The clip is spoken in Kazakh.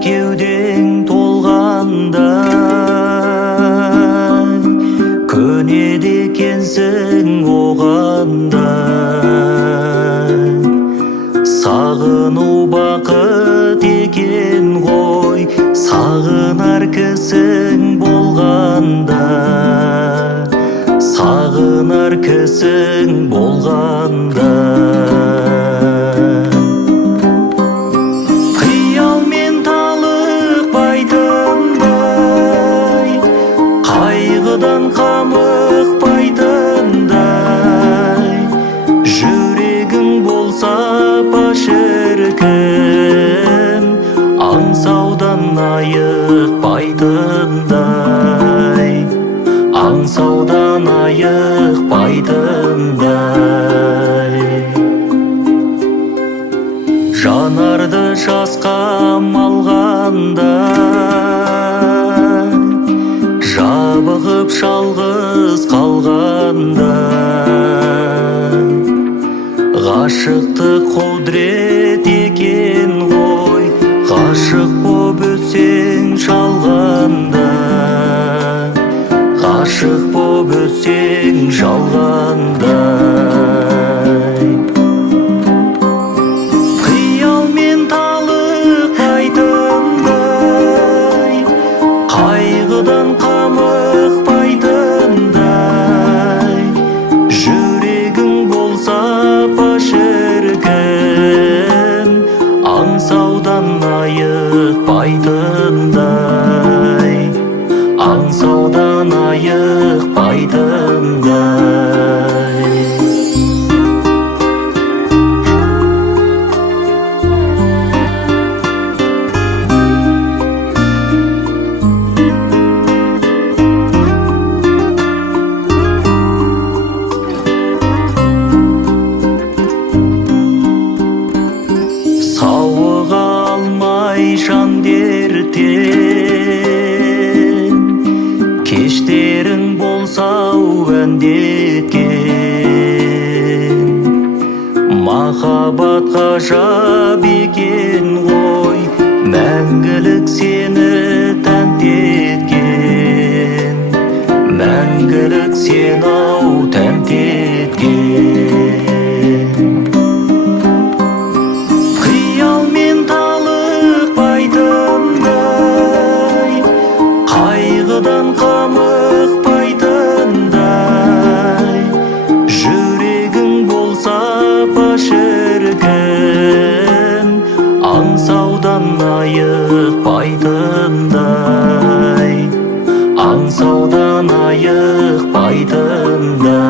кеудең толғандай, көнеді екенсің оғандай. Сағыну бақыт екен ғой, сағынар кісің болғанда, сағынар кісің болғанда. Қиялмен талықпайтындай, қайғыдан қамықпайтындай, жүрегің болса шіркін, аңсаудан айықпайтындай, аңсаудан айықпайтындай. Жанарды жасқа малғандай, жабығып жалғыз қалғанда, ғашықтық құдірет екен ғой, ғашық боп өтсең жалғанда, ғашық боп өтсең жалғанда. Қиялмен талықпайтындай, қайғыдан қамықпайтындай, жүрегің болса шіркін, аңсаудан айықпайтындай, аңсаудан айықпайтындай. Сауыға алмай жан дерттен, кештерің болса-ау әндеткен. Махаббат ғажап екен ғой, мәңгілік сені тәнті еткен, мәңгілік сені-ау тәнті еткен. Қиялмен талықпайтындай, қайғыдан қамықпайтындай, жүрегің болса шіркін, аңсаудан айықпайтындай, аңсаудан айықпайтындай.